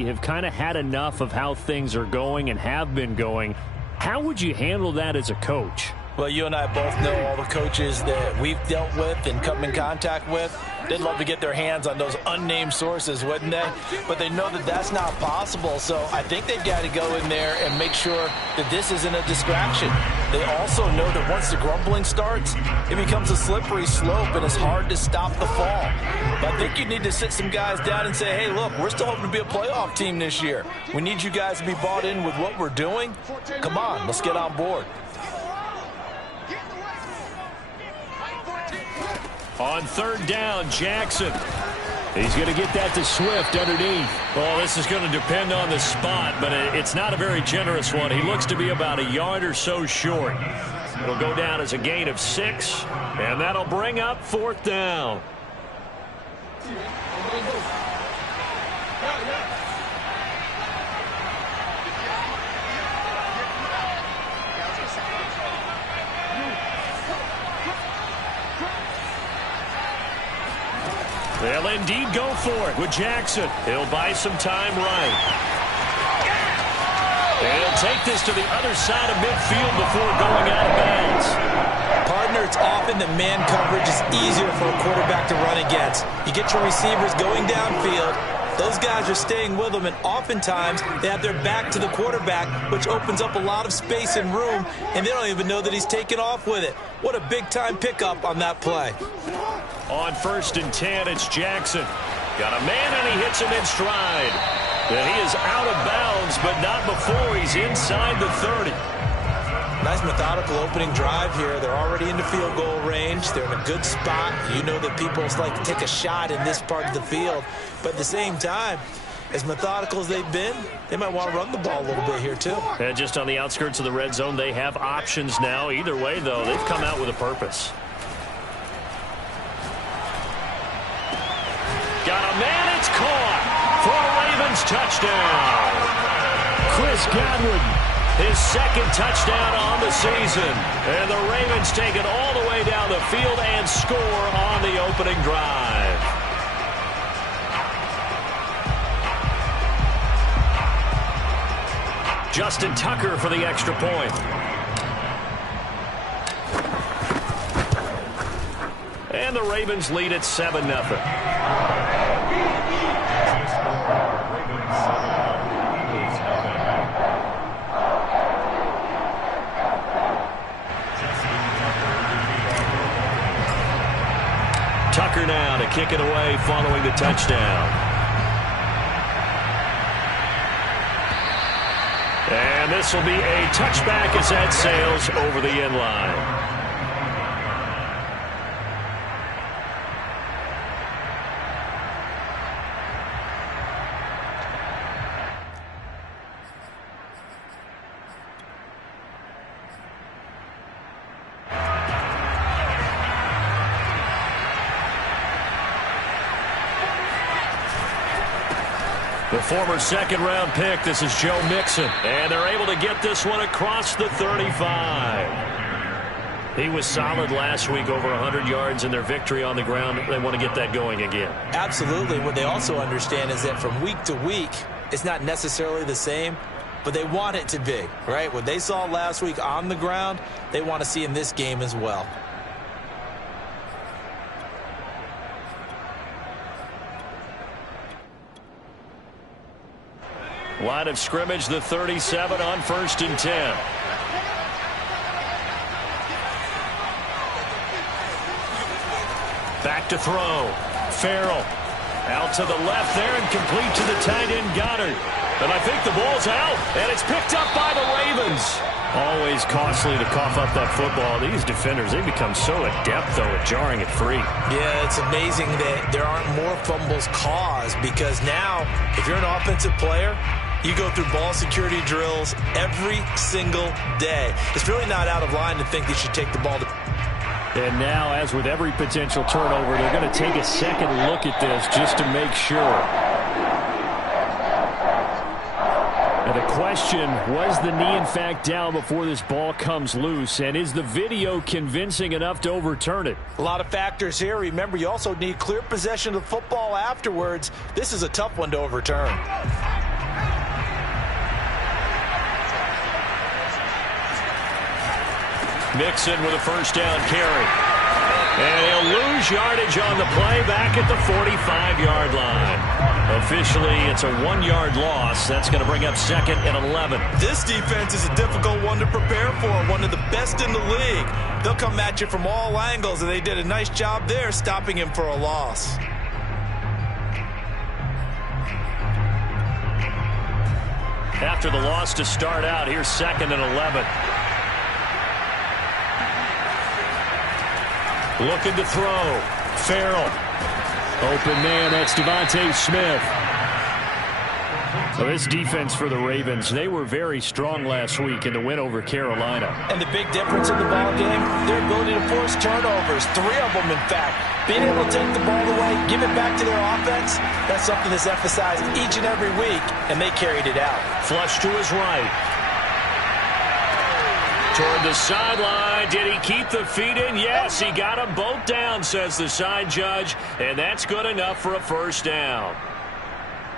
have kind of had enough of how things are going and have been going. How would you handle that as a coach? Well, you and I both know all the coaches that we've dealt with and come in contact with. They'd love to get their hands on those unnamed sources, wouldn't they? But they know that that's not possible, so I think they've got to go in there and make sure that this isn't a distraction. They also know that once the grumbling starts, it becomes a slippery slope and it's hard to stop the fall. But I think you need to sit some guys down and say, hey, look, we're still hoping to be a playoff team this year. We need you guys to be bought in with what we're doing. Come on, let's get on board. On third down, Jackson. He's going to get that to Swift underneath. Well, this is going to depend on the spot, but it's not a very generous one. He looks to be about a yard or so short. It'll go down as a gain of 6, and that'll bring up fourth down. They'll indeed go for it with Jackson. He'll buy some time right. And he'll take this to the other side of midfield before going out of bounds. Partner, it's often that man coverage is easier for a quarterback to run against. You get your receivers going downfield. Those guys are staying with them, and oftentimes they have their back to the quarterback, which opens up a lot of space and room, and they don't even know that he's taken off with it. What a big-time pickup on that play. On 1st and 10, it's Jackson. Got a man, and he hits him in stride. And he is out of bounds, but not before he's inside the 30. Nice methodical opening drive here. They're already into field goal range. They're in a good spot. You know that people like to take a shot in this part of the field. But at the same time, as methodical as they've been, they might want to run the ball a little bit here too. And just on the outskirts of the red zone, they have options now. Either way, though, they've come out with a purpose. Got a man, it's caught for a Ravens touchdown. Chris Godwin, his second touchdown on the season. And the Ravens take it all the way down the field and score on the opening drive. Justin Tucker for the extra point. And the Ravens lead at 7-0. Tucker now to kick it away following the touchdown. And this will be a touchback as that sails over the end line. The former second-round pick, this is Joe Mixon. And they're able to get this one across the 35. He was solid last week, over 100 yards in their victory on the ground. They want to get that going again. Absolutely. What they also understand is that from week to week, it's not necessarily the same, but they want it to be, right? What they saw last week on the ground, they want to see in this game as well. Line of scrimmage, the 37 on 1st and 10. Back to throw. Farrell out to the left there and complete to the tight end Goddard. And I think the ball's out, and it's picked up by the Ravens. Always costly to cough up that football. These defenders, they become so adept, though, at jarring it free. Yeah, it's amazing that there aren't more fumbles caused, because now, if you're an offensive player, you go through ball security drills every single day. It's really not out of line to think they should take the ball to... And now, as with every potential turnover, they're going to take a second look at this just to make sure. And the question, was the knee in fact down before this ball comes loose? And is the video convincing enough to overturn it? A lot of factors here. Remember, you also need clear possession of the football afterwards. This is a tough one to overturn. Mixon with a first down carry. And he'll lose yardage on the play back at the 45-yard line. Officially, it's a 1-yard loss. That's going to bring up 2nd and 11. This defense is a difficult one to prepare for, one of the best in the league. They'll come at you from all angles, and they did a nice job there stopping him for a loss. After the loss to start out, here's 2nd and 11. Looking to throw. Farrell. Open man, that's Devontae Smith. So this defense for the Ravens, they were very strong last week in the win over Carolina. And the big difference in the ball game, their ability to force turnovers, 3 of them in fact. Being able to take the ball away, give it back to their offense, that's something that's emphasized each and every week, and they carried it out. Flush to his right. Toward the sideline. Did he keep the feet in? Yes, he got them both down, says the side judge, and that's good enough for a first down.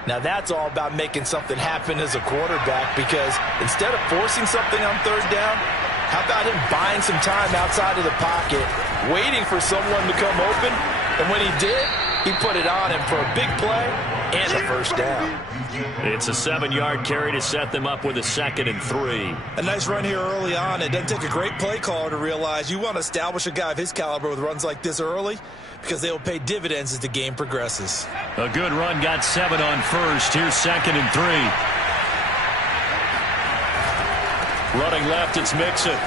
Now that's all about making something happen as a quarterback, because instead of forcing something on 3rd down, how about him buying some time outside of the pocket, waiting for someone to come open, and when he did, he put it on him for a big play and a first down. It's a 7-yard carry to set them up with a 2nd and 3. A nice run here early on. It doesn't take a great play caller to realize you want to establish a guy of his caliber with runs like this early, because they will pay dividends as the game progresses. A good run, got 7 on first. Here's 2nd and 3. Running left, it's Mixon.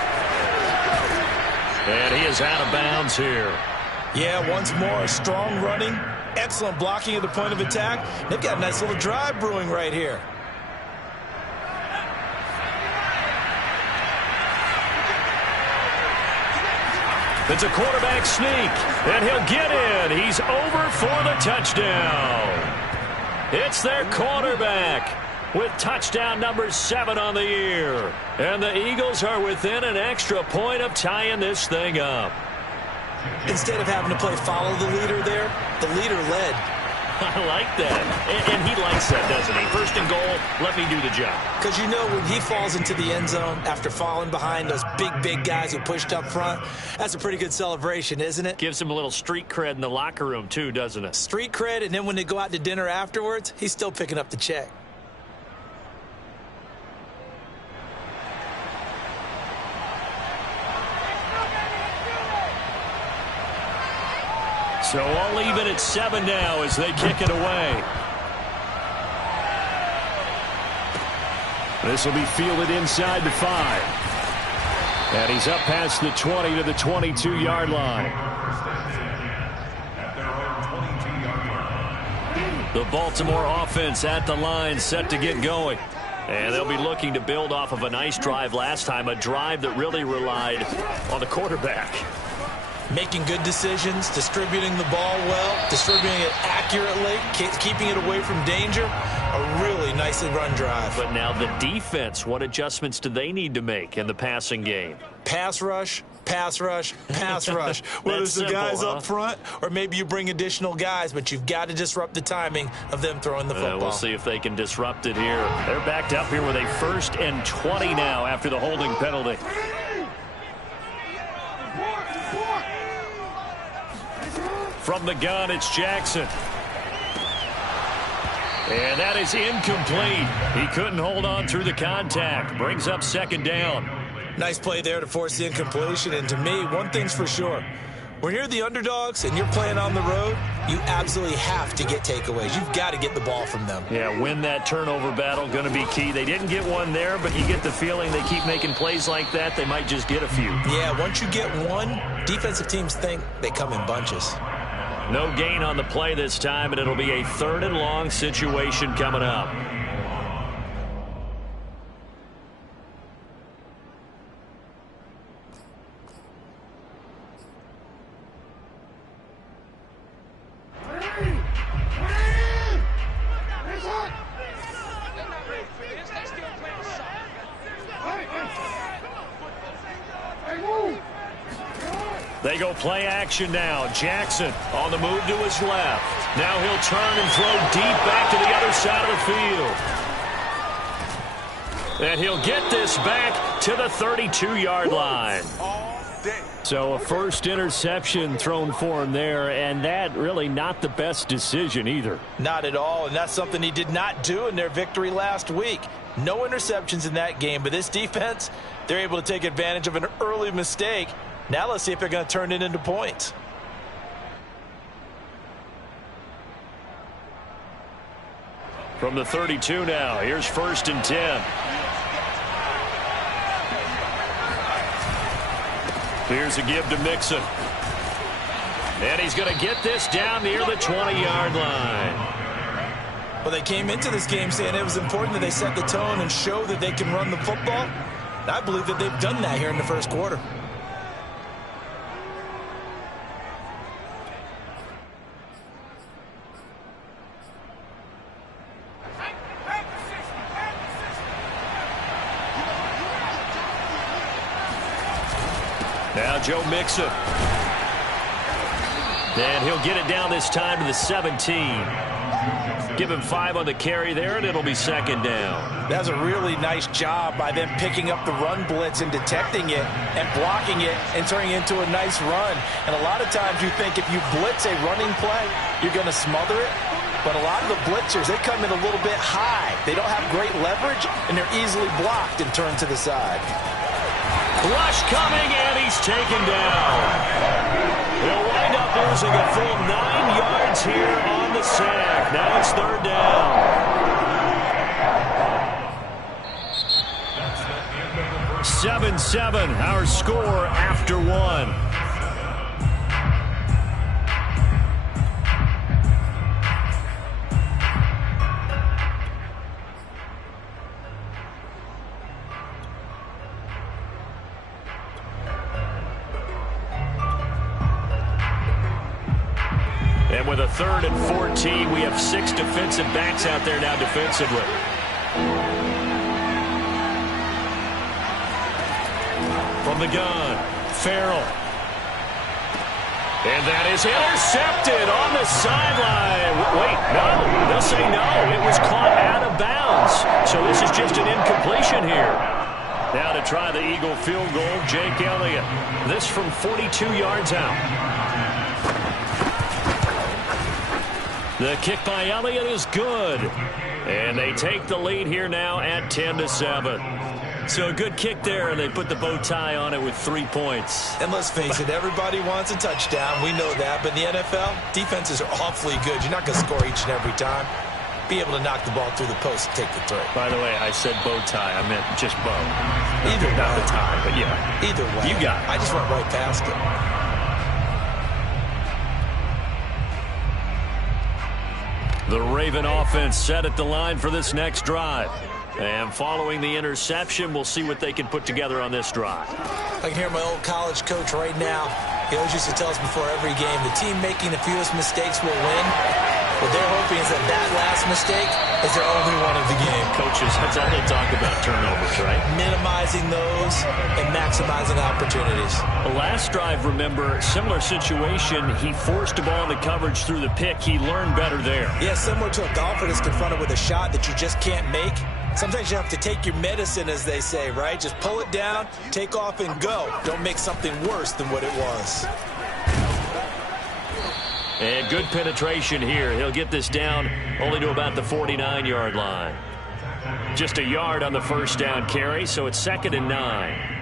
And he is out of bounds here. Yeah, once more, strong running, excellent blocking at the point of attack. They've got a nice little drive brewing right here. It's a quarterback sneak, and he'll get in. He's over for the touchdown. It's their quarterback with touchdown number 7 on the year. And the Eagles are within an extra point of tying this thing up. Instead of having to play follow the leader there, the leader led. I like that. And he likes that, doesn't he? 1st and goal, let me do the job. Because you know when he falls into the end zone after falling behind those big guys who pushed up front, that's a pretty good celebration, isn't it? Gives him a little street cred in the locker room, too, doesn't it? Street cred, and then when they go out to dinner afterwards, he's still picking up the check. So all even at 7 now as they kick it away. This will be fielded inside the 5. And he's up past the 20 to the 22-yard line. The Baltimore offense at the line, set to get going. And they'll be looking to build off of a nice drive last time, a drive that really relied on the quarterback. Making good decisions, distributing the ball well, distributing it accurately, keeping it away from danger. A really nicely run drive. But now the defense, what adjustments do they need to make in the passing game? Pass rush, pass rush, pass rush. Whether it's the guys up front or maybe you bring additional guys, but you've got to disrupt the timing of them throwing the football. We'll see if they can disrupt it here. They're backed up here with a 1st and 20 now after the holding penalty. From the gun, it's Jackson. And that is incomplete. He couldn't hold on through the contact. Brings up 2nd down. Nice play there to force the incompletion. And to me, one thing's for sure. When you're the underdogs and you're playing on the road, you absolutely have to get takeaways. You've got to get the ball from them. Yeah, win that turnover battle, going to be key. They didn't get one there, but you get the feeling they keep making plays like that, they might just get a few. Yeah, once you get one, defensive teams think they come in bunches. No gain on the play this time, and it'll be a 3rd and long situation coming up. They go play action now. Jackson on the move to his left. Now he'll turn and throw deep back to the other side of the field. And he'll get this back to the 32-yard line. So a first interception thrown for him there, and that really not the best decision either. Not at all, and that's something he did not do in their victory last week. No interceptions in that game, but this defense, they're able to take advantage of an early mistake. Now let's see if they're going to turn it into points. From the 32 now, here's 1st and 10. Here's a give to Mixon. And he's going to get this down near the 20-yard line. Well, they came into this game saying it was important that they set the tone and show that they can run the football. And I believe that they've done that here in the first quarter. Now Joe Mixon. And he'll get it down this time to the 17. Give him 5 on the carry there, and it'll be 2nd down. That's a really nice job by them picking up the run blitz and detecting it and blocking it and turning it into a nice run. And a lot of times you think if you blitz a running play, you're going to smother it. But a lot of the blitzers, they come in a little bit high. They don't have great leverage, and they're easily blocked and turned to the side. Rush coming, and he's taken down. He'll wind up losing a full 9 yards here on the sack. Now it's 3rd down. "7-7", our score after 1. And with a 3rd and 14, we have 6 defensive backs out there now defensively. From the gun, Farrell. And that is intercepted on the sideline. Wait, no, they'll say no. It was caught out of bounds. So this is just an incompletion here. Now to try the Eagle field goal, Jake Elliott. This from 42 yards out. The kick by Elliott is good. And they take the lead here now at 10-7. So a good kick there, and they put the bow tie on it with 3 points. And let's face it, everybody wants a touchdown. We know that. But in the NFL, defenses are awfully good. You're not going to score each and every time. Be able to knock the ball through the post and take the throw. By the way, I said bow tie. I meant just bow. Either way. Not the tie, but yeah. Either way. You got it. I just went right past it. The Raven offense set at the line for this next drive. And following the interception, we'll see what they can put together on this drive. I can hear my old college coach right now. He always used to tell us before every game, the team making the fewest mistakes will win. What they're hoping is that that last mistake is their only one of the game. Coaches, that's all they talk about, turnovers, right? Minimizing those and maximizing opportunities. The last drive, remember, similar situation. He forced a ball in the coverage through the pick. He learned better there. Yeah, similar to a golfer that's confronted with a shot that you just can't make. Sometimes you have to take your medicine, as they say, right? Just pull it down, take off, and go. Don't make something worse than what it was. And good penetration here. He'll get this down only to about the 49-yard line. Just a yard on the first down carry, so it's 2nd and 9.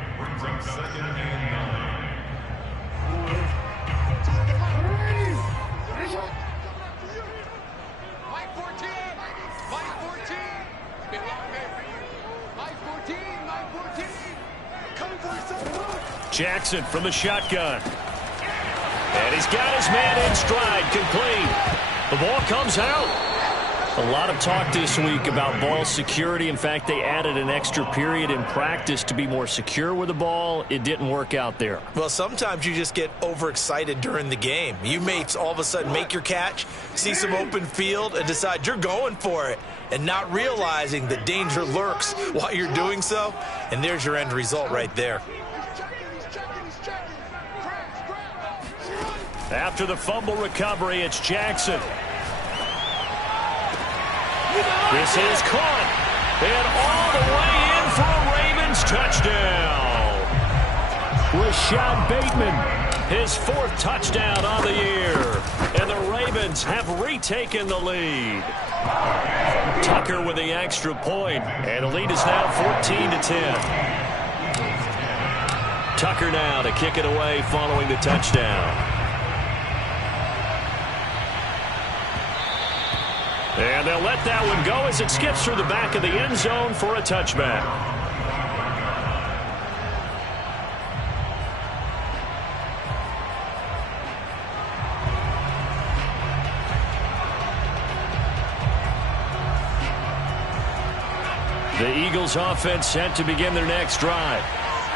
Jackson from the shotgun. And he's got his man in stride, complete. The ball comes out. A lot of talk this week about ball security. In fact, they added an extra period in practice to be more secure with the ball. It didn't work out there. Well, sometimes you just get overexcited during the game. You may all of a sudden make your catch, see some open field, and decide you're going for it, and not realizing the danger lurks while you're doing so. And there's your end result right there. After the fumble recovery, it's Jackson. This is caught. And all the way in for a Ravens touchdown. Rashad Bateman, his 4th touchdown on the year. And the Ravens have retaken the lead. Tucker with the extra point, and the lead is now 14-10. Tucker now to kick it away following the touchdown. And they'll let that one go as it skips through the back of the end zone for a touchback. The Eagles offense set to begin their next drive.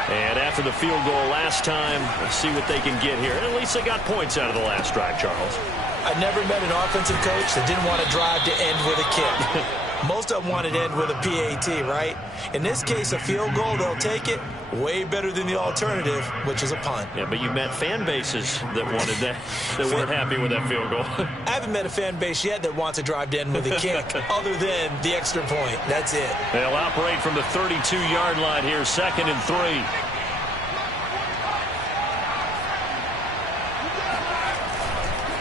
And after the field goal last time, let's see what they can get here. At least they got points out of the last drive, Charles. I never met an offensive coach that didn't want to drive to end with a kick. Most of them wanted to end with a PAT, right? In this case, a field goal, they'll take it. Way better than the alternative, which is a punt. Yeah, but you met fan bases that wanted that, that weren't happy with that field goal. I haven't met a fan base yet that wants to drive to end with a kick, other than the extra point. That's it. They'll operate from the 32-yard line here, 2nd and 3.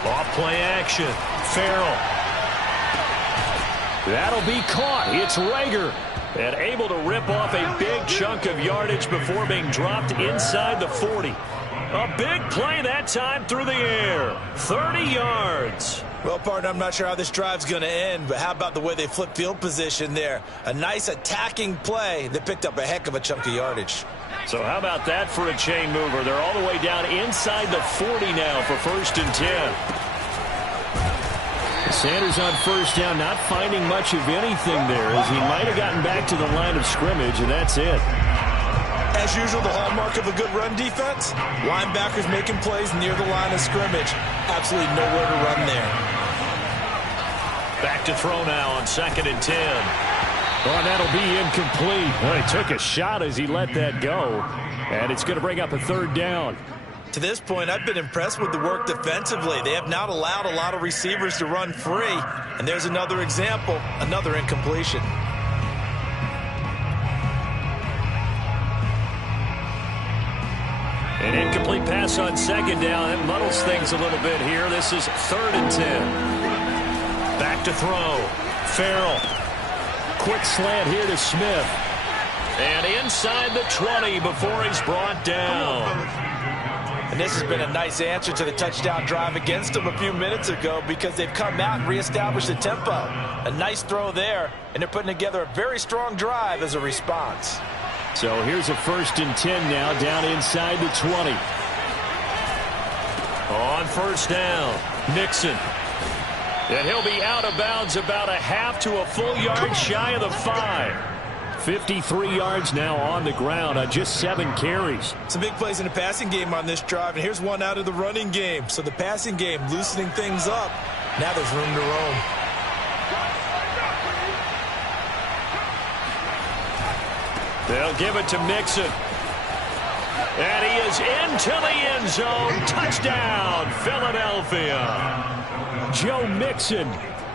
Off play action. Farrell. That'll be caught. It's Rager. And able to rip off a big chunk of yardage before being dropped inside the 40. A big play that time through the air. 30 yards. Well, partner, I'm not sure how this drive's going to end, but how about the way they flip field position there? A nice attacking play that picked up a heck of a chunk of yardage. So how about that for a chain mover? They're all the way down inside the 40 now for 1st and 10. Sanders on 1st down, not finding much of anything there, as he might have gotten back to the line of scrimmage, and that's it. As usual, the hallmark of a good run defense, linebackers making plays near the line of scrimmage. Absolutely nowhere to run there. Back to throw now on 2nd and 10. Oh, that'll be incomplete. Well, he took a shot as he let that go, and it's going to bring up a 3rd down. To this point, I've been impressed with the work defensively. They have not allowed a lot of receivers to run free. And there's another example, another incompletion. An incomplete pass on 2nd down. That muddles things a little bit here. This is 3rd and 10. Back to throw. Farrell. Quick slant here to Smith. And inside the 20 before he's brought down. And this has been a nice answer to the touchdown drive against them a few minutes ago, because they've come out and reestablished the tempo. A nice throw there, and they're putting together a very strong drive as a response. So here's a 1st and 10 now, down inside the 20. On 1st down, Nixon. And he'll be out of bounds about a half to a full yard shy of the 5. 53 yards now on the ground on just 7 carries. Some big plays in the passing game on this drive, and here's one out of the running game. So the passing game loosening things up. Now there's room to roam. They'll give it to Mixon. And he is into the end zone. Touchdown, Philadelphia. Joe Mixon,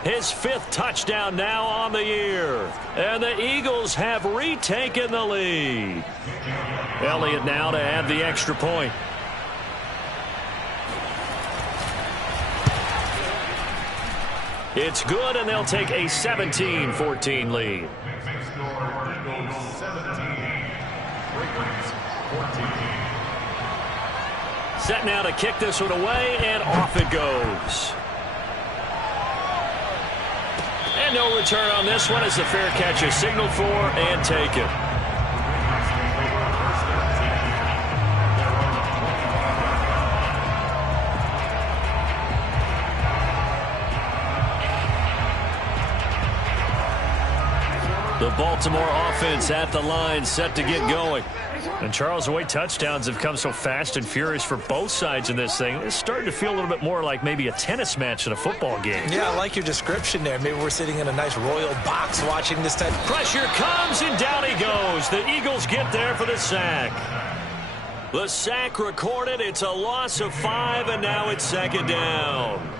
his 5th touchdown now on the year. And the Eagles have retaken the lead. Elliott now to add the extra point. It's good, and they'll take a 17-14 lead. Set now to kick this one away, and off it goes. And no return on this one as the fair catch is signaled for and taken. The Baltimore offense at the line, set to get going. And Charles, the way touchdowns have come so fast and furious for both sides in this thing, it's starting to feel a little bit more like maybe a tennis match than a football game. Yeah, I like your description there. Maybe we're sitting in a nice royal box watching this type. Pressure comes, and down he goes. The Eagles get there for the sack. The sack recorded. It's a loss of 5, and now it's 2nd down.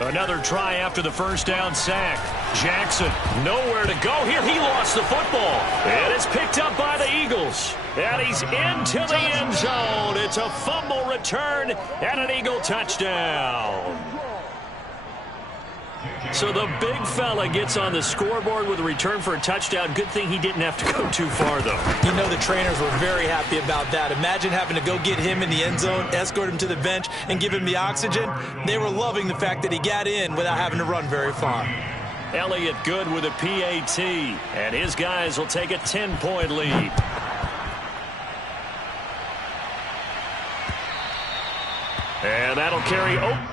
Another try after the first down sack. Jackson, nowhere to go here. He lost the football. It is picked up by the Eagles. And he's into the end zone. It's a fumble return and an Eagle touchdown. So the big fella gets on the scoreboard with a return for a touchdown. Good thing he didn't have to go too far, though. You know the trainers were very happy about that. Imagine having to go get him in the end zone, escort him to the bench, and give him the oxygen. They were loving the fact that he got in without having to run very far. Elliott good with a PAT, and his guys will take a 10-point lead. And that'll carry over.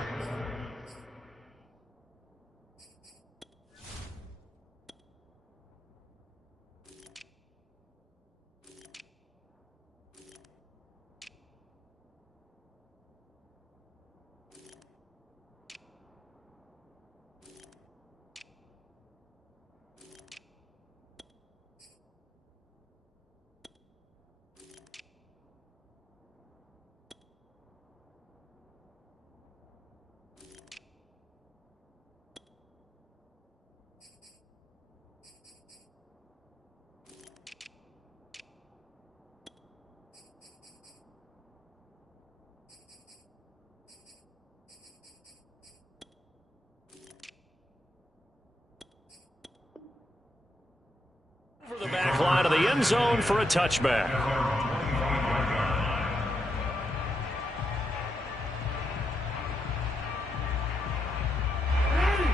The back line of the end zone for a touchback.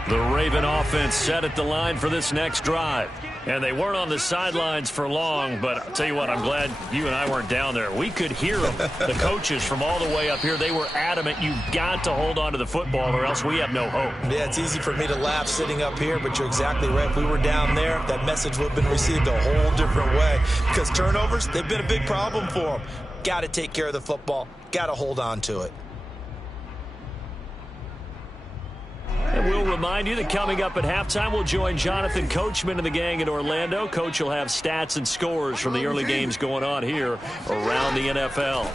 The Raven offense set at the line for this next drive. And they weren't on the sidelines for long, but I'll tell you what, I'm glad you and I weren't down there. We could hear them, the coaches from all the way up here. They were adamant, you've got to hold on to the football or else we have no hope. Yeah, it's easy for me to laugh sitting up here, but you're exactly right. If we were down there, that message would have been received a whole different way. Because turnovers, they've been a big problem for them. Got to take care of the football. Got to hold on to it. And we'll remind you that coming up at halftime, we'll join Jonathan Coachman and the gang in Orlando. Coach will have stats and scores from the early games going on here around the NFL.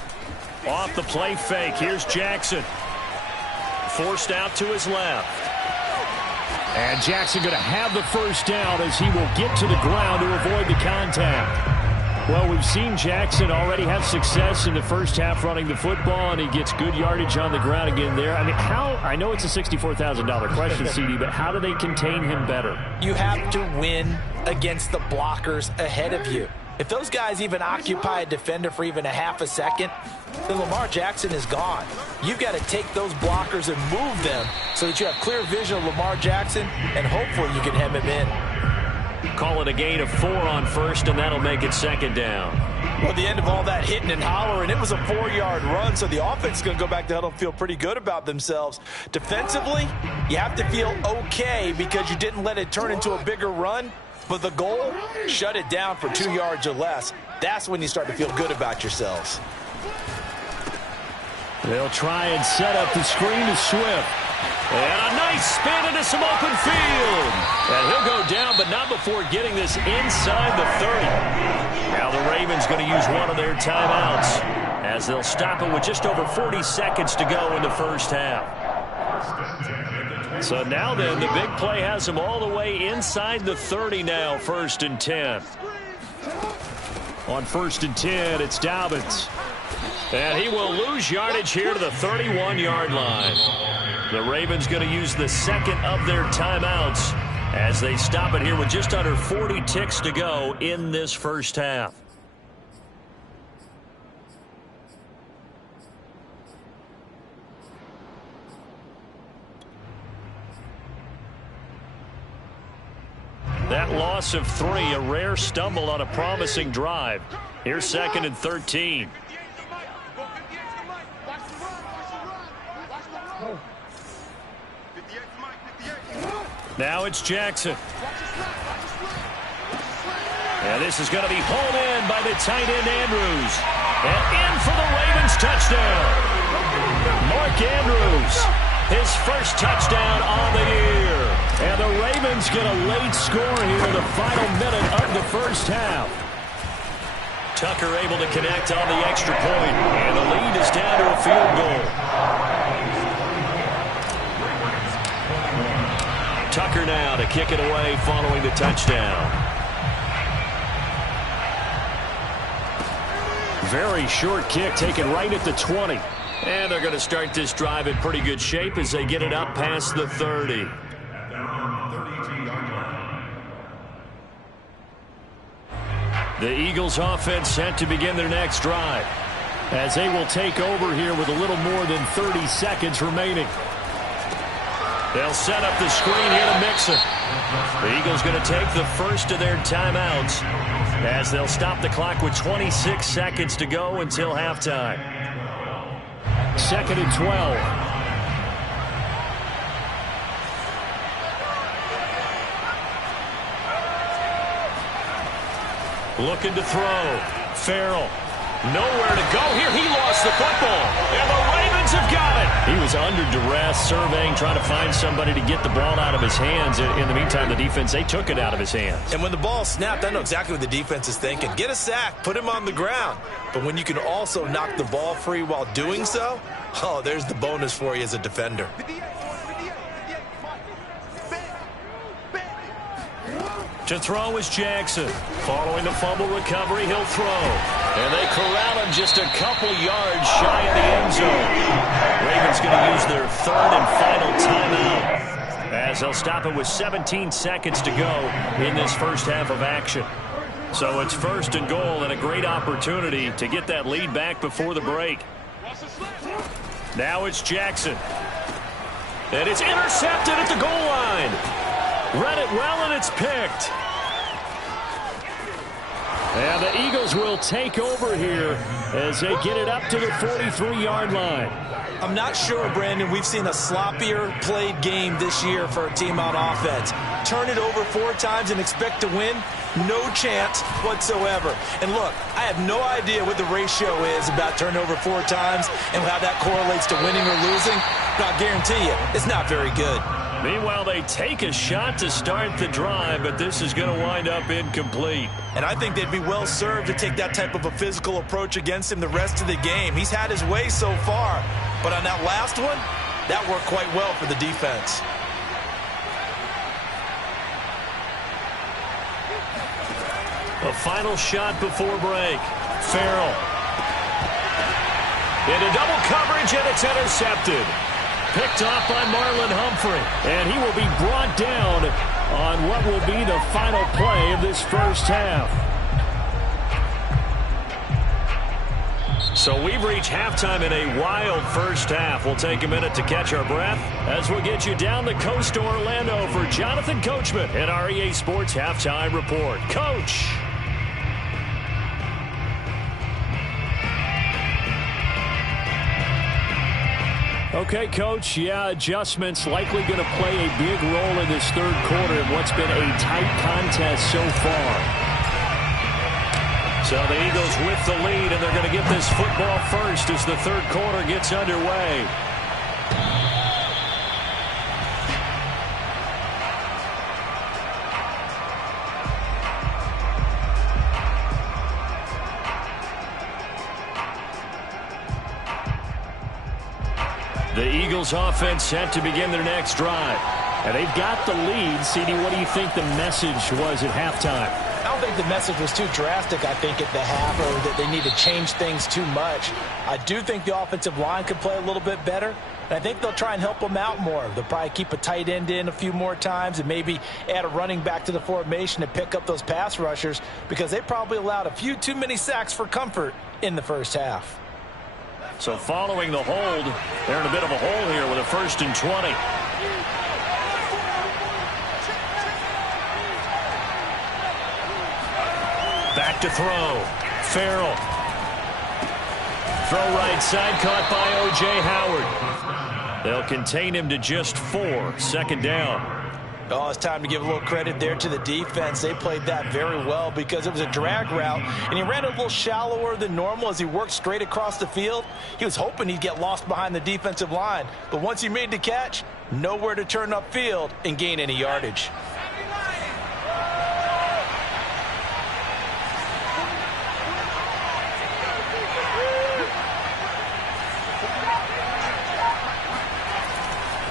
Off the play fake, here's Jackson. Forced out to his left. And Jackson going to have the first down as he will get to the ground to avoid the contact. Well, we've seen Jackson already have success in the first half running the football, and he gets good yardage on the ground again there. I mean, I know it's a $64,000 question, CD, but how do they contain him better? You have to win against the blockers ahead of you. If those guys even occupy a defender for even a half a second, then Lamar Jackson is gone. You've got to take those blockers and move them so that you have clear vision of Lamar Jackson, and hopefully you can hem him in. Call it a gain of 4 on first, and that'll make it second down. Well, at the end of all that hitting and hollering, it was a 4-yard run, so the offense is going to go back to huddle and feel pretty good about themselves. Defensively, you have to feel okay because you didn't let it turn into a bigger run, but the goal, shut it down for 2 yards or less. That's when you start to feel good about yourselves. They'll try and set up the screen to Swift. And a nice spin into some open field. And he'll go down, but not before getting this inside the 30. Now the Ravens going to use one of their timeouts as they'll stop it with just over 40 seconds to go in the first half. So now then, the big play has them all the way inside the 30 now, 1st and 10. On 1st and 10, it's Dobbins. And he will lose yardage here to the 31-yard line. The Ravens going to use the second of their timeouts as they stop it here with just under 40 ticks to go in this first half. That loss of 3, a rare stumble on a promising drive. Here's 2nd and 13. Now it's Jackson. And this is going to be hauled in by the tight end Andrews. And in for the Ravens touchdown. Mark Andrews, his first touchdown on the year. And the Ravens get a late score here in the final minute of the first half. Tucker able to connect on the extra point. And the lead is down to a field goal. Tucker now to kick it away following the touchdown. Very short kick taken right at the 20. And they're going to start this drive in pretty good shape as they get it up past the 30. The Eagles offense set to begin their next drive as they will take over here with a little more than 30 seconds remaining. They'll set up the screen here to Mixon. The Eagles going to take the first of their timeouts as they'll stop the clock with 26 seconds to go until halftime. 2nd and 12. Looking to throw. Farrell. Nowhere to go here. He lost the football. And the Ravens have got it. He was under duress, surveying, trying to find somebody to get the ball out of his hands. In the meantime, the defense, they took it out of his hands. And when the ball snapped, I know exactly what the defense is thinking. Get a sack. Put him on the ground. But when you can also knock the ball free while doing so, oh, there's the bonus for you as a defender. To throw is Jackson. Following the fumble recovery, he'll throw. And they corral him just a couple yards shy of the end zone. Ravens going to use their third and final timeout as they'll stop it with 17 seconds to go in this first half of action. So it's 1st and goal and a great opportunity to get that lead back before the break. Now it's Jackson. And it's intercepted at the goal line. Read it well, and it's picked. And the Eagles will take over here as they get it up to the 43-yard line. I'm not sure, Brandon, we've seen a sloppier played game this year for a team on offense. Turn it over 4 times and expect to win? No chance whatsoever. And look, I have no idea what the ratio is about turning over 4 times and how that correlates to winning or losing. But I'll guarantee you, it's not very good. Meanwhile, they take a shot to start the drive, but this is going to wind up incomplete. And I think they'd be well served to take that type of a physical approach against him the rest of the game. He's had his way so far, but on that last one, that worked quite well for the defense. A final shot before break. Farrell. Into double coverage, and it's intercepted. Picked off by Marlon Humphrey. And he will be brought down on what will be the final play of this first half. So we've reached halftime in a wild first half. We'll take a minute to catch our breath as we'll get you down the coast to Orlando for Jonathan Coachman at our EA Sports Halftime Report. Coach. Okay, Coach, yeah, adjustments likely going to play a big role in this third quarter in what's been a tight contest so far. So the Eagles with the lead, and they're going to get this football first as the third quarter gets underway. The Eagles offense set to begin their next drive. And they've got the lead. CD, what do you think the message was at halftime? I don't think the message was too drastic, I think, at the half, or that they need to change things too much. I do think the offensive line could play a little bit better. And I think they'll try and help them out more. They'll probably keep a tight end in a few more times and maybe add a running back to the formation to pick up those pass rushers, because they probably allowed a few too many sacks for comfort in the first half. So following the hold, they're in a bit of a hole here with a 1st and 20. Back to throw. Farrell. Throw right side, caught by O.J. Howard. They'll contain him to just 4. 2nd down. Oh, it's time to give a little credit there to the defense. They played that very well because it was a drag route, and he ran a little shallower than normal as he worked straight across the field. He was hoping he'd get lost behind the defensive line, but once he made the catch, nowhere to turn upfield and gain any yardage.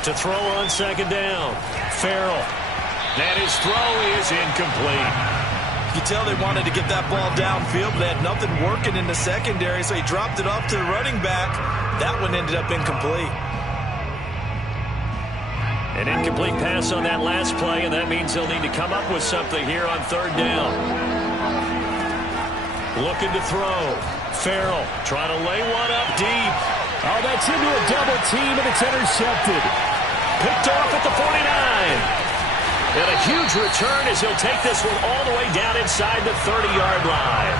To throw on second down. Farrell. And his throw is incomplete. You can tell they wanted to get that ball downfield, but they had nothing working in the secondary, so he dropped it off to the running back. That one ended up incomplete. An incomplete pass on that last play, and that means they'll need to come up with something here on third down. Looking to throw. Farrell trying to lay one up deep. Oh, that's into a double team, and it's intercepted. Picked off at the 49. And a huge return as he'll take this one all the way down inside the 30-yard line.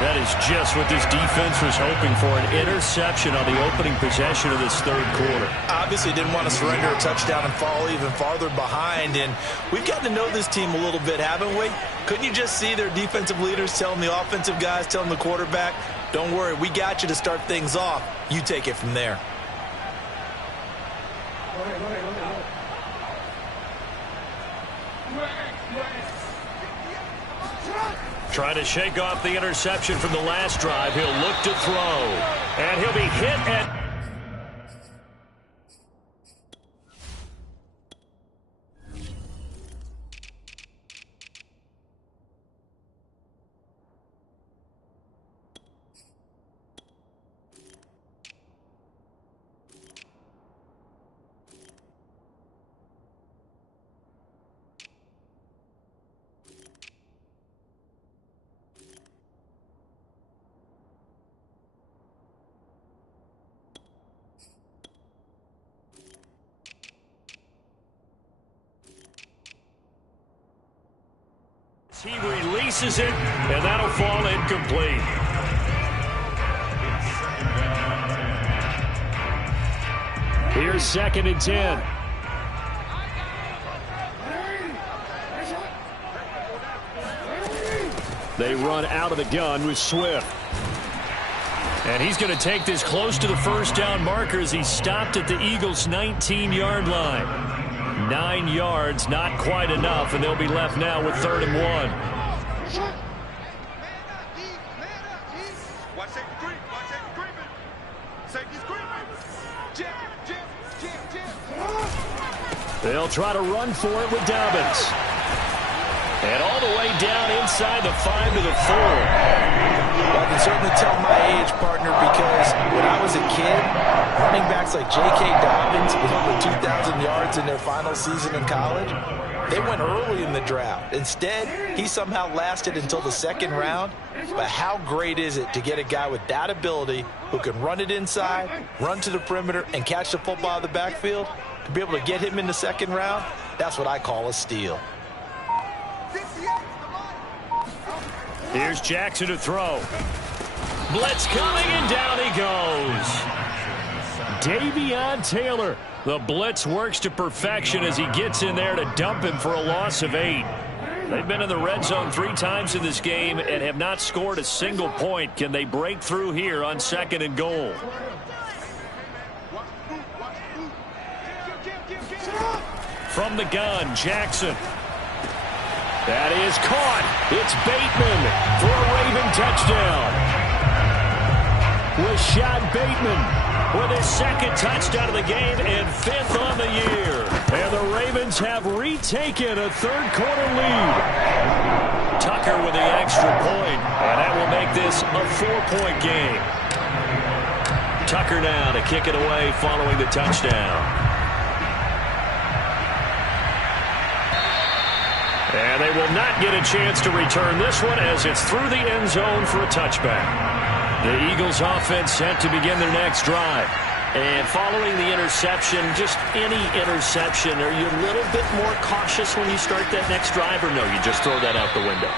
That is just what this defense was hoping for, an interception on the opening possession of this third quarter. Obviously didn't want to surrender a touchdown and fall even farther behind, and we've gotten to know this team a little bit, haven't we? Couldn't you just see their defensive leaders telling the offensive guys, telling the quarterback, don't worry, we got you to start things off. You take it from there. Trying to shake off the interception from the last drive. He'll look to throw. And he'll be hit at... He releases it, and that'll fall incomplete. Here's 2nd and 10. They run out of the gun with Swift. And he's going to take this close to the first down marker as he stopped at the Eagles' 19-yard line. 9 yards, not quite enough, and they'll be left now with 3rd and 1. They'll try to run for it with Dobbins. And all the way down inside the 5 to the 4. Well, I can certainly tell my age, partner, because when I was a kid, running backs like J.K. Dobbins with over 2,000 yards in their final season in college, they went early in the draft. Instead, he somehow lasted until the 2nd round. But how great is it to get a guy with that ability who can run it inside, run to the perimeter, and catch the football out of the backfield? To be able to get him in the 2nd round, that's what I call a steal. Here's Jackson to throw. Blitz coming, and down he goes. Davion Taylor. The blitz works to perfection as he gets in there to dump him for a loss of 8. They've been in the red zone 3 times in this game and have not scored a single point. Can they break through here on 2nd and goal? From the gun, Jackson. That is caught. It's Bateman for a Raven touchdown. Rashad Bateman with his 2nd touchdown of the game and 5th on the year. And the Ravens have retaken a 3rd quarter lead. Tucker with the extra point, and that will make this a 4-point game. Tucker now to kick it away following the touchdown. And they will not get a chance to return this one as it's through the end zone for a touchback. The Eagles offense set to begin their next drive. And following the interception, just any interception, are you a little bit more cautious when you start that next drive, or no, you just throw that out the window?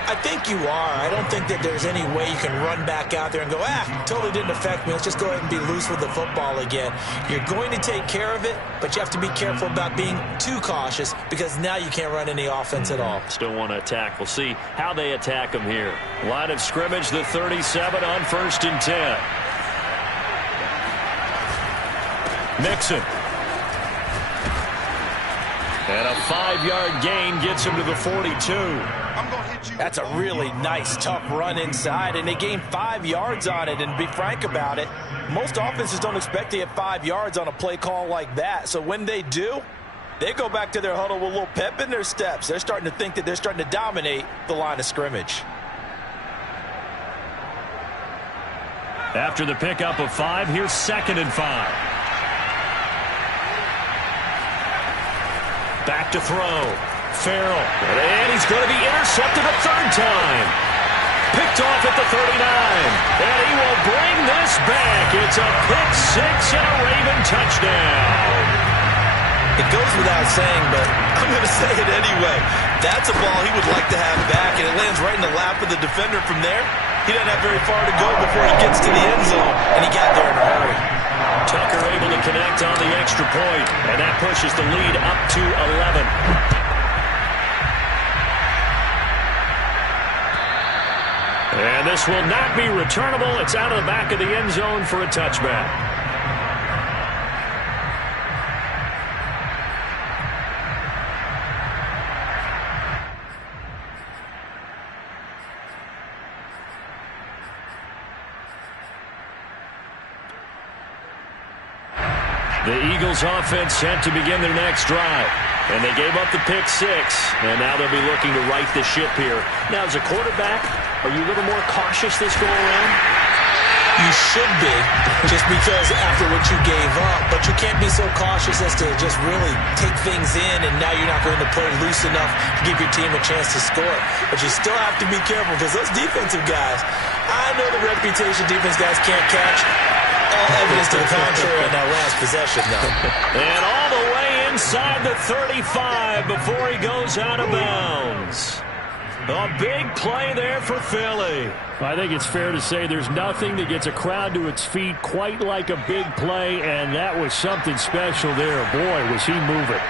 I think you are. I don't think that there's any way you can run back out there and go, totally didn't affect me. Let's just go ahead and be loose with the football again. You're going to take care of it, but you have to be careful about being too cautious because now you can't run any offense at all. Still want to attack. We'll see how they attack them here. Line of scrimmage, the 37 on 1st and 10. Mixon. And a 5-yard gain gets him to the 42. That's a really nice, tough run inside, and they gained 5 yards on it. And to be frank about it, most offenses don't expect to get 5 yards on a play call like that. So when they do, they go back to their huddle with a little pep in their steps. They're starting to think that they're starting to dominate the line of scrimmage. After the pickup of 5, here's 2nd and 5. Back to throw. Farrell. And he's going to be intercepted a 3rd time. Picked off at the 39. And he will bring this back. It's a pick 6 and a Raven touchdown. It goes without saying, but I'm going to say it anyway. That's a ball he would like to have back, and it lands right in the lap of the defender from there. He doesn't have very far to go before he gets to the end zone, and he got there in a hurry. Tucker able to connect on the extra point, and that pushes the lead up to 11. And this will not be returnable. It's out of the back of the end zone for a touchback. The Eagles offense set to begin their next drive. And they gave up the pick 6. And now they'll be looking to right the ship here. Now, as a quarterback, are you a little more cautious this go around? You should be, just because after what you gave up. But you can't be so cautious as to just really take things in, and now you're not going to play loose enough to give your team a chance to score. But you still have to be careful, because those defensive guys, I know the reputation defense guys can't catch. All evidence to the contrary on that last possession, though. And all the way inside the 35 before he goes out of bounds. A big play there for Philly. I think it's fair to say there's nothing that gets a crowd to its feet quite like a big play, and that was something special there. Boy, was he moving.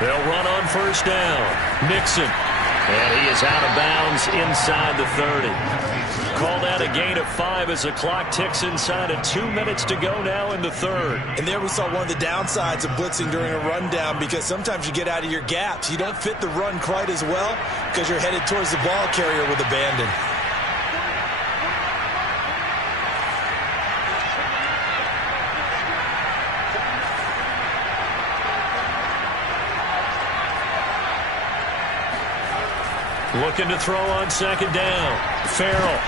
They'll run on 1st down. Nixon. And he is out of bounds inside the 30. Call that a gain of 5 as the clock ticks inside of 2 minutes to go now in the 3rd. And there we saw one of the downsides of blitzing during a rundown, because sometimes you get out of your gaps. You don't fit the run quite as well because you're headed towards the ball carrier with abandon. Looking to throw on 2nd down. Farrell.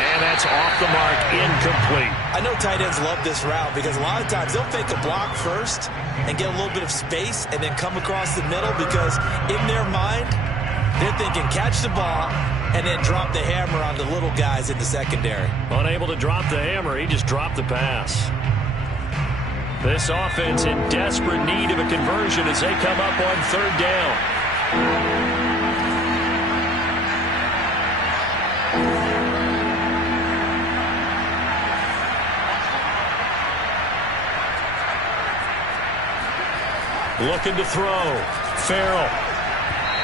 And that's off the mark, incomplete. I know tight ends love this route because a lot of times they'll fake a block first and get a little bit of space and then come across the middle, because in their mind, they're thinking catch the ball and then drop the hammer on the little guys in the secondary. Unable to drop the hammer, he just dropped the pass. This offense in desperate need of a conversion as they come up on 3rd down. Looking to throw. Farrell.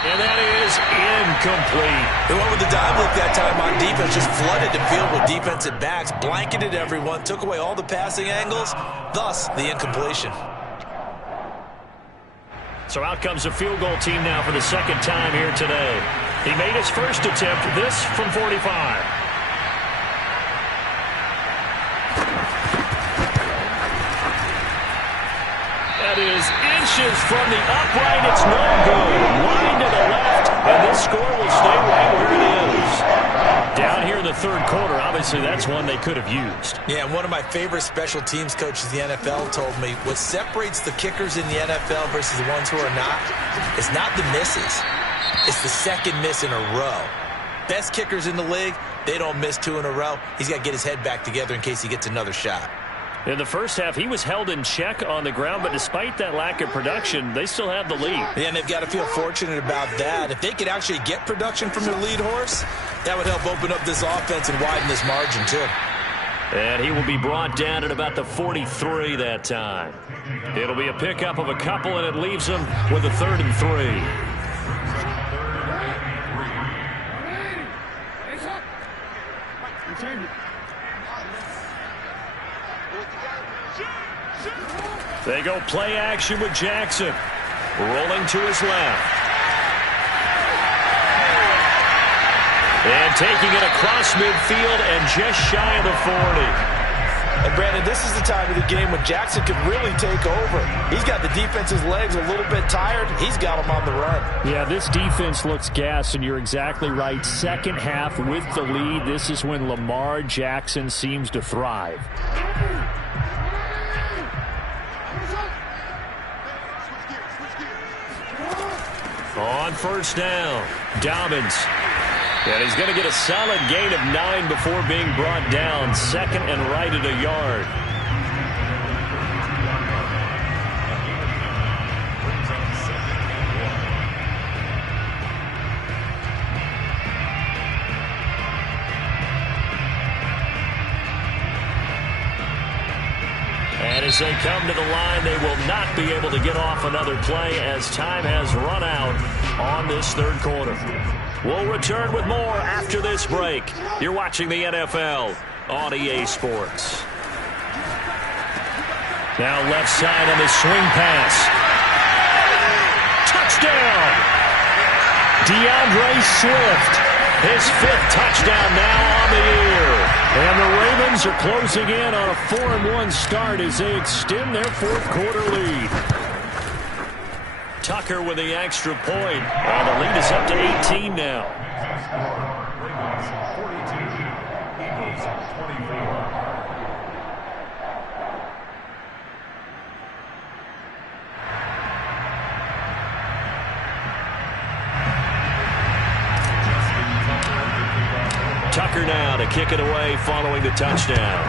And that is incomplete. They went with the dime look that time on defense, just flooded the field with defensive backs, blanketed everyone, took away all the passing angles, thus the incompletion. So out comes a field goal team now for the 2nd time here today. He made his first attempt, this from 45. That is inches from the upright. It's no good. Line to the left, and this score will stay right where it is. Down here in the 3rd quarter, obviously that's one they could have used. Yeah, one of my favorite special teams coaches in the NFL told me what separates the kickers in the NFL versus the ones who are not is not the misses. It's the 2nd miss in a row. Best kickers in the league, they don't miss 2 in a row. He's got to get his head back together in case he gets another shot. In the first half, he was held in check on the ground, but despite that lack of production, they still have the lead. Yeah, and they've got to feel fortunate about that. If they could actually get production from their lead horse, that would help open up this offense and widen this margin, too. And he will be brought down at about the 43 that time. It'll be a pickup of a couple, and it leaves them with a 3rd and 3. They go play action with Jackson. Rolling to his left. And taking it across midfield and just shy of the 40. And, Brandon, this is the time of the game when Jackson could really take over. He's got the defense's legs a little bit tired. He's got them on the run. Yeah, this defense looks gassed, and you're exactly right. Second half with the lead, this is when Lamar Jackson seems to thrive. On first down, Dobbins. And he's going to get a solid gain of 9 before being brought down. Second and right at a yard. And as they come to the line, they will not be able to get off another play as time has run out on this third quarter. We'll return with more after this break. You're watching the NFL on EA Sports. Now left side on the swing pass. Touchdown! DeAndre Swift. His 5th touchdown now on the year. And the Ravens are closing in on a 4-1 start as they extend their fourth quarter lead. Tucker with the extra point. And the lead is up to 18 now. Tucker now to kick it away following the touchdown.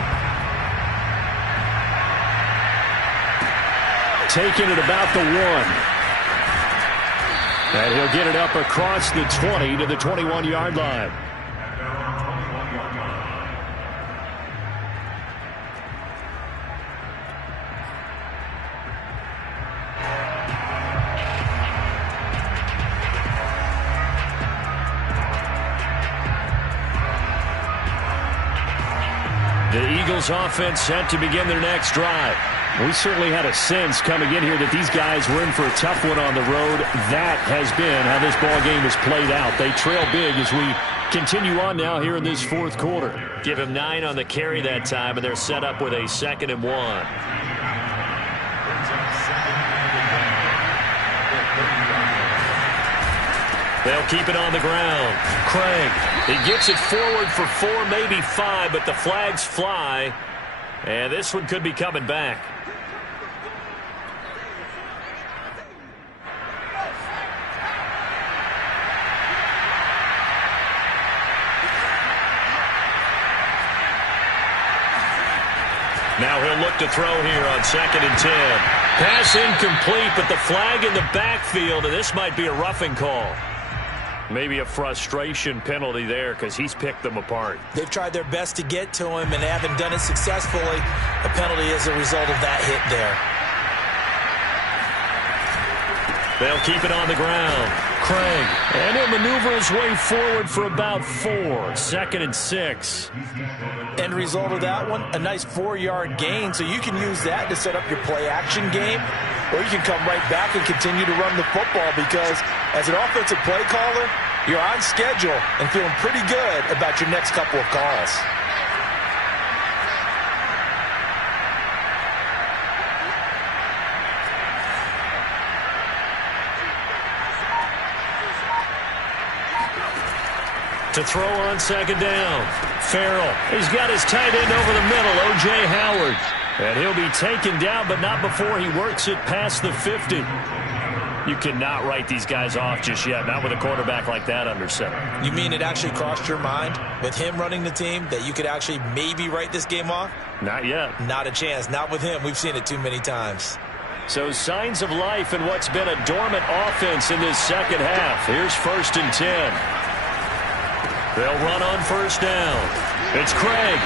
Taking it about the 1. And he'll get it up across the 20 to the 21-yard line. The Eagles offense set to begin their next drive. We certainly had a sense coming in here that these guys were in for a tough one on the road. That has been how this ball game has played out. They trail big as we continue on now here in this fourth quarter. Give him 9 on the carry that time, and they're set up with a 2nd and 1. They'll keep it on the ground. Craig, he gets it forward for 4, maybe 5, but the flags fly. And this one could be coming back. Now he'll look to throw here on 2nd and 10. Pass incomplete, but the flag in the backfield, and this might be a roughing call. Maybe a frustration penalty there because he's picked them apart. They've tried their best to get to him and haven't done it successfully. A penalty is a result of that hit there. They'll keep it on the ground. Craig, and he'll maneuver his way forward for about 4. 2nd and 6. End result of that one, a nice 4-yard gain, so you can use that to set up your play-action game, or you can come right back and continue to run the football because as an offensive play caller, you're on schedule and feeling pretty good about your next couple of calls. To throw on 2nd down. Farrell, he's got his tight end over the middle, O.J. Howard. And he'll be taken down, but not before he works it past the 50. You cannot write these guys off just yet, not with a quarterback like that under center. You mean it actually crossed your mind with him running the team that you could actually maybe write this game off? Not yet. Not a chance. Not with him. We've seen it too many times. So signs of life in what's been a dormant offense in this second half. Here's 1st and 10. They'll run on 1st down. It's Craig.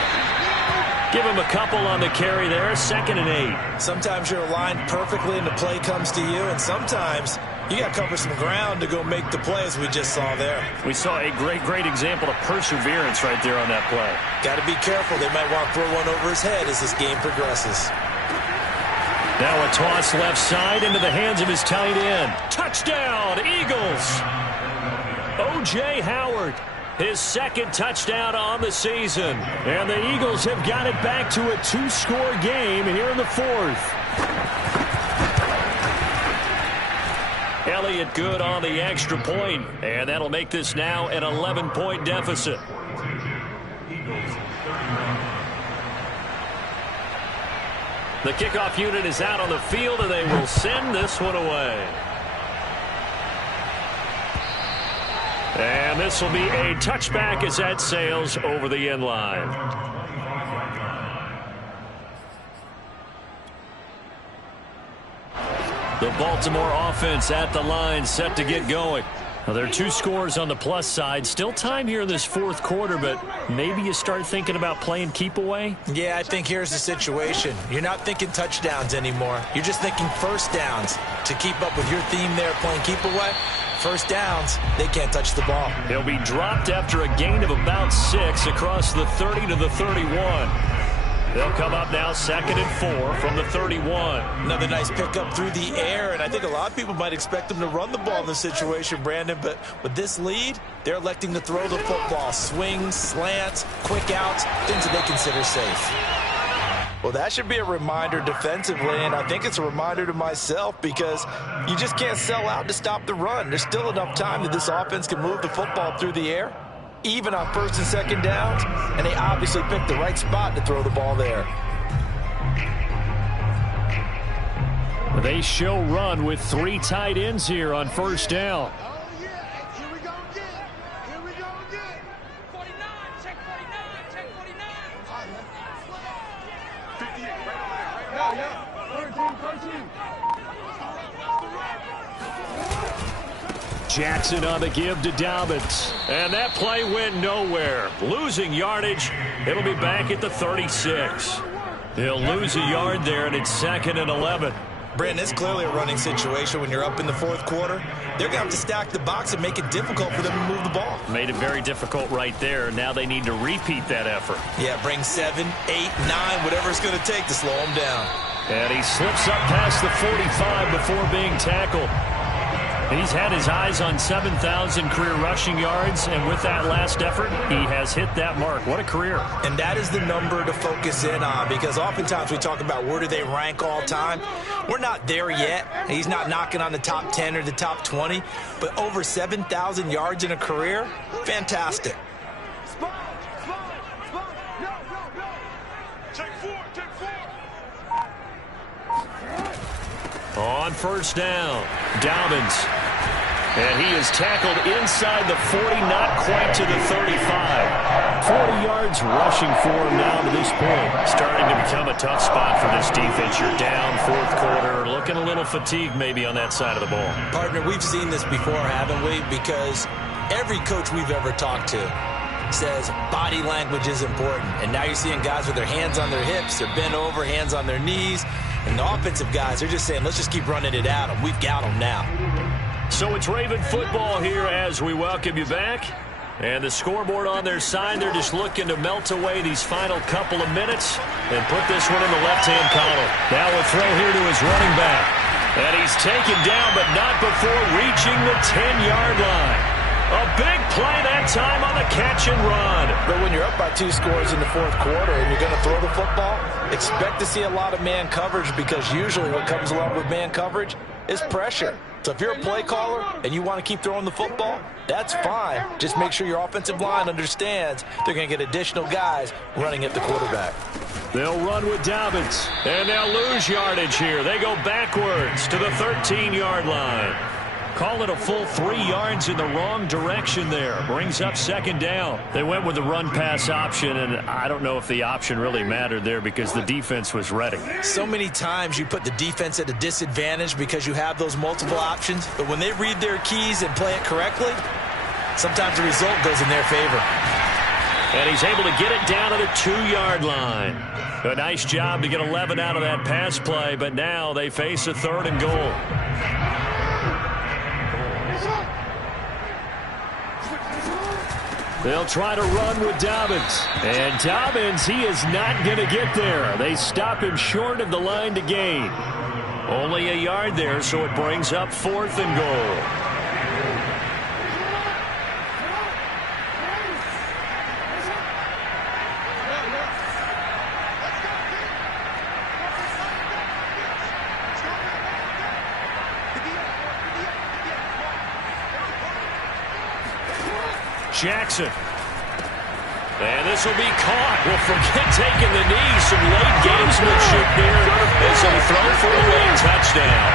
Give him a couple on the carry there. 2nd and 8. Sometimes you're aligned perfectly and the play comes to you, and sometimes you got to cover some ground to go make the play as we just saw there. We saw a great example of perseverance right there on that play. Got to be careful. They might want to throw one over his head as this game progresses. Now a toss left side into the hands of his tight end. Touchdown, Eagles! O.J. Howard. his second touchdown on the season. And the Eagles have got it back to a 2-score game here in the fourth. Elliott good on the extra point, and that'll make this now an 11-point deficit. The kickoff unit is out on the field, and they will send this one away. And this will be a touchback as that sails over the end line. The Baltimore offense at the line, set to get going. Now, there are 2 scores on the plus side. Still time here in this fourth quarter, but maybe you start thinking about playing keep away? Yeah, I think here's the situation. You're not thinking touchdowns anymore. You're just thinking first downs. To keep up with your theme there, playing keep away, first downs, they can't touch the ball. He'll be dropped after a gain of about 6 across the 30 to the 31. They'll come up now 2nd and 4 from the 31. Another nice pickup through the air, and I think a lot of people might expect them to run the ball in this situation, Brandon, but with this lead, they're electing to throw the football. Swings, slants, quick outs, things that they consider safe. Well, that should be a reminder defensively, and I think it's a reminder to myself because you just can't sell out to stop the run. There's still enough time that this offense can move the football through the air, even on 1st and 2nd downs, and they obviously picked the right spot to throw the ball there. They show run with 3 tight ends here on 1st down. Oh, yeah. Here we go again. Here we go again. 49, check 49, check 49. 58, right over there, 13. Jackson on the give to Dobbins. And that play went nowhere. Losing yardage. It'll be back at the 36. They'll lose a yard there, and it's 2nd and 11. Brandon, it's clearly a running situation when you're up in the fourth quarter. They're going to have to stack the box and make it difficult for them to move the ball. Made it very difficult right there. Now they need to repeat that effort. Yeah, bring 7, 8, 9, whatever it's going to take to slow him down. And he slips up past the 45 before being tackled. He's had his eyes on 7,000 career rushing yards, and with that last effort, he has hit that mark. What a career. And that is the number to focus in on, because oftentimes we talk about where do they rank all time. We're not there yet. He's not knocking on the top 10 or the top 20, but over 7,000 yards in a career, fantastic. On 1st down, Dobbins. And he is tackled inside the 40, not quite to the 35. 40 yards rushing for him now to this point. Starting to become a tough spot for this defense. You're down 4th quarter, looking a little fatigued maybe on that side of the ball. Partner, we've seen this before, haven't we? Because every coach we've ever talked to says body language is important. And now you're seeing guys with their hands on their hips, they're bent over, hands on their knees. And the offensive guys, they're just saying, let's just keep running it at them. We've got them now. So it's Raven football here as we welcome you back. And the scoreboard on their side, they're just looking to melt away these final couple of minutes and put this one in the left-hand column. Now a throw here to his running back. And he's taken down, but not before reaching the 10-yard line. A big play that time on the catch and run. But when you're up by 2 scores in the 4th quarter and you're going to throw the football, expect to see a lot of man coverage, because usually what comes along with man coverage is pressure. So if you're a play caller and you want to keep throwing the football, that's fine. Just make sure your offensive line understands they're going to get additional guys running at the quarterback. They'll run with Dobbins, and they'll lose yardage here. They go backwards to the 13-yard line. Call it a full 3 yards in the wrong direction there. Brings up 2nd down. They went with the run-pass option, and I don't know if the option really mattered there because the defense was ready. So many times you put the defense at a disadvantage because you have those multiple options, but when they read their keys and play it correctly, sometimes the result goes in their favor. And he's able to get it down to the 2-yard line. A nice job to get 11 out of that pass play, but now they face a 3rd and goal. They'll try to run with Dobbins. And Dobbins, he is not going to get there. They stop him short of the line to gain. Only a yard there, so it brings up 4th and goal. Jackson. And this will be caught. We'll forget taking the knee. Some late gamesmanship here as they throw for a late touchdown.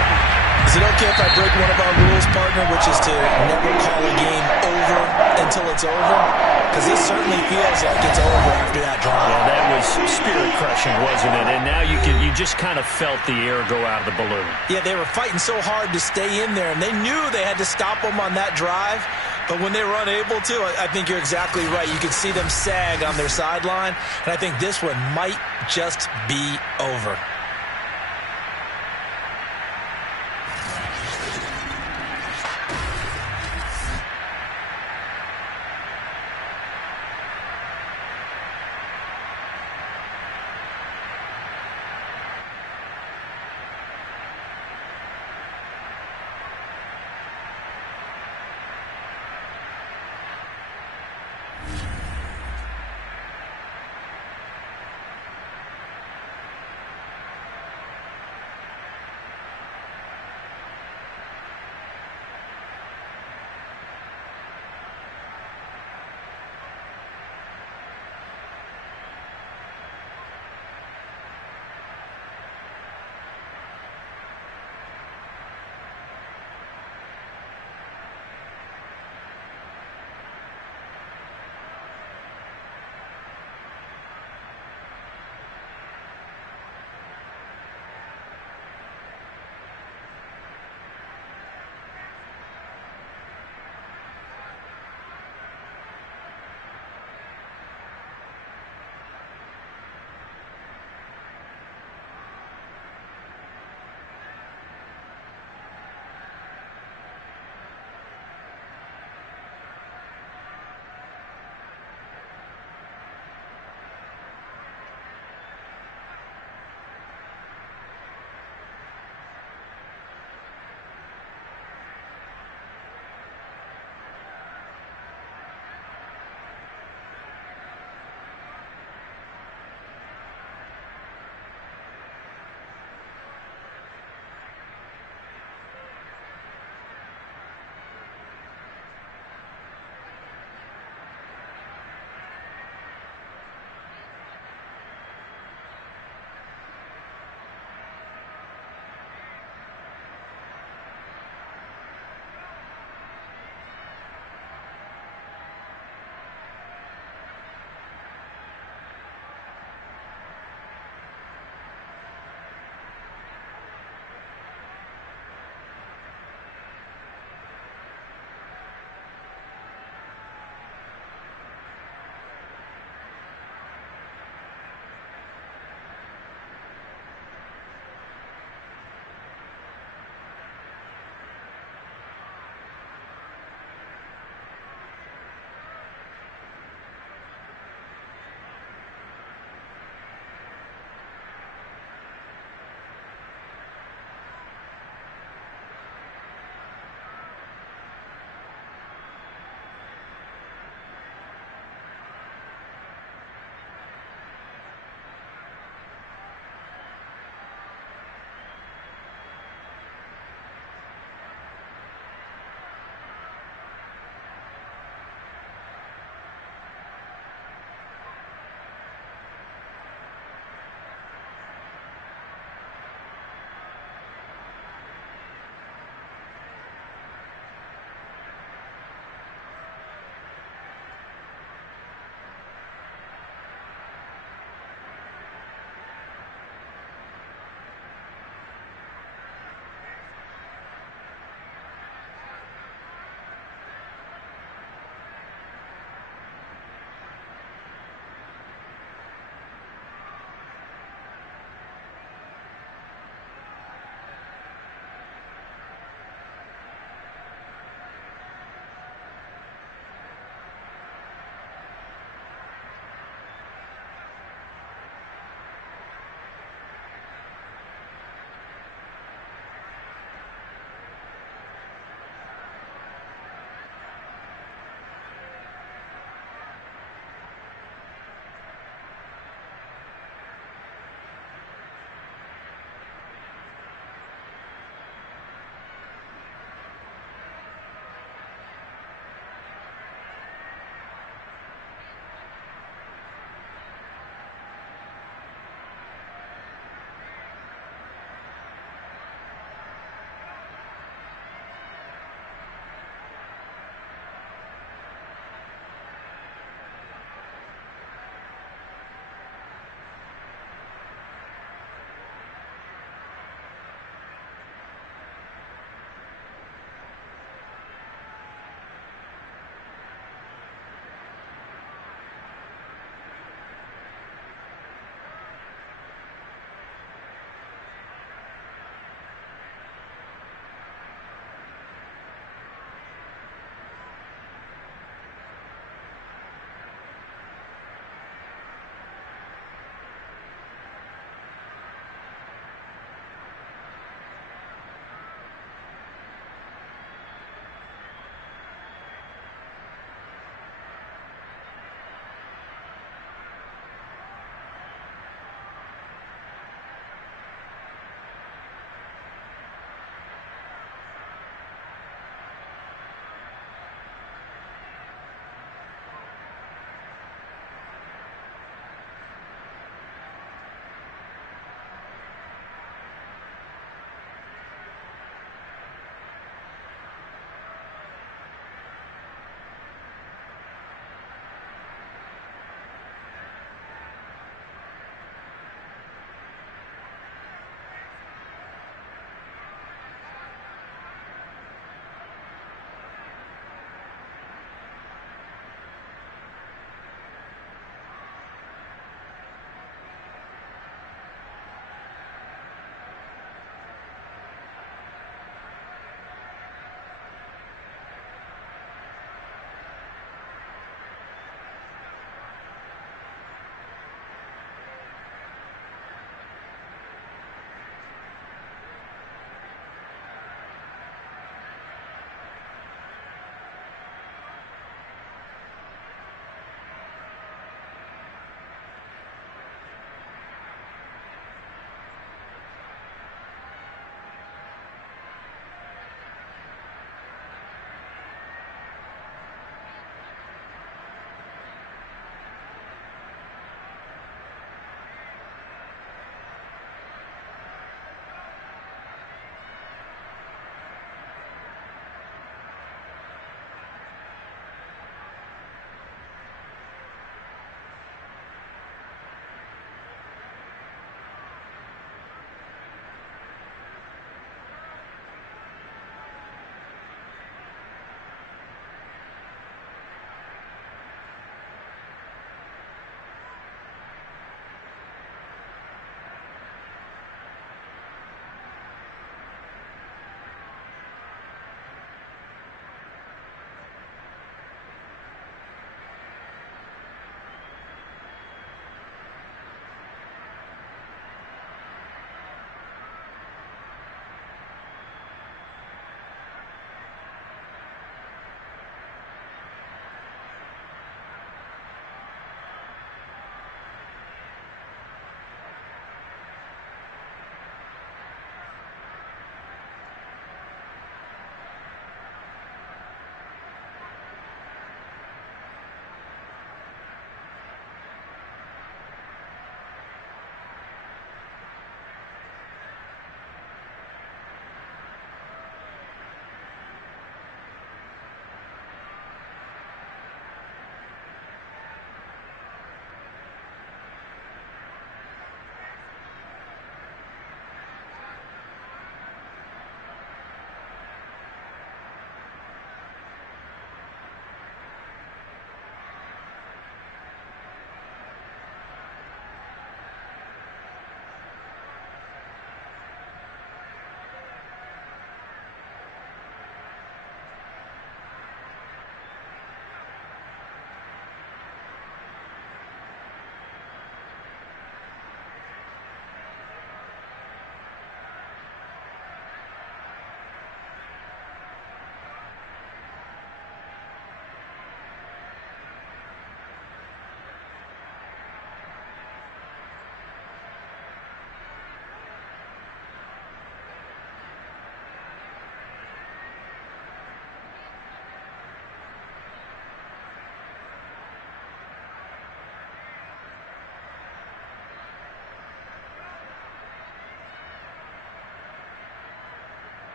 Is it okay if I break one of our rules, partner, which is to never call a game over until it's over? Because this certainly feels like it's over after that drive. Yeah, that was spirit-crushing, wasn't it? And now you just kind of felt the air go out of the balloon. Yeah, they were fighting so hard to stay in there, and they knew they had to stop them on that drive. But when they were unable to, I think you're exactly right. You could see them sag on their sideline, and I think this one might just be over.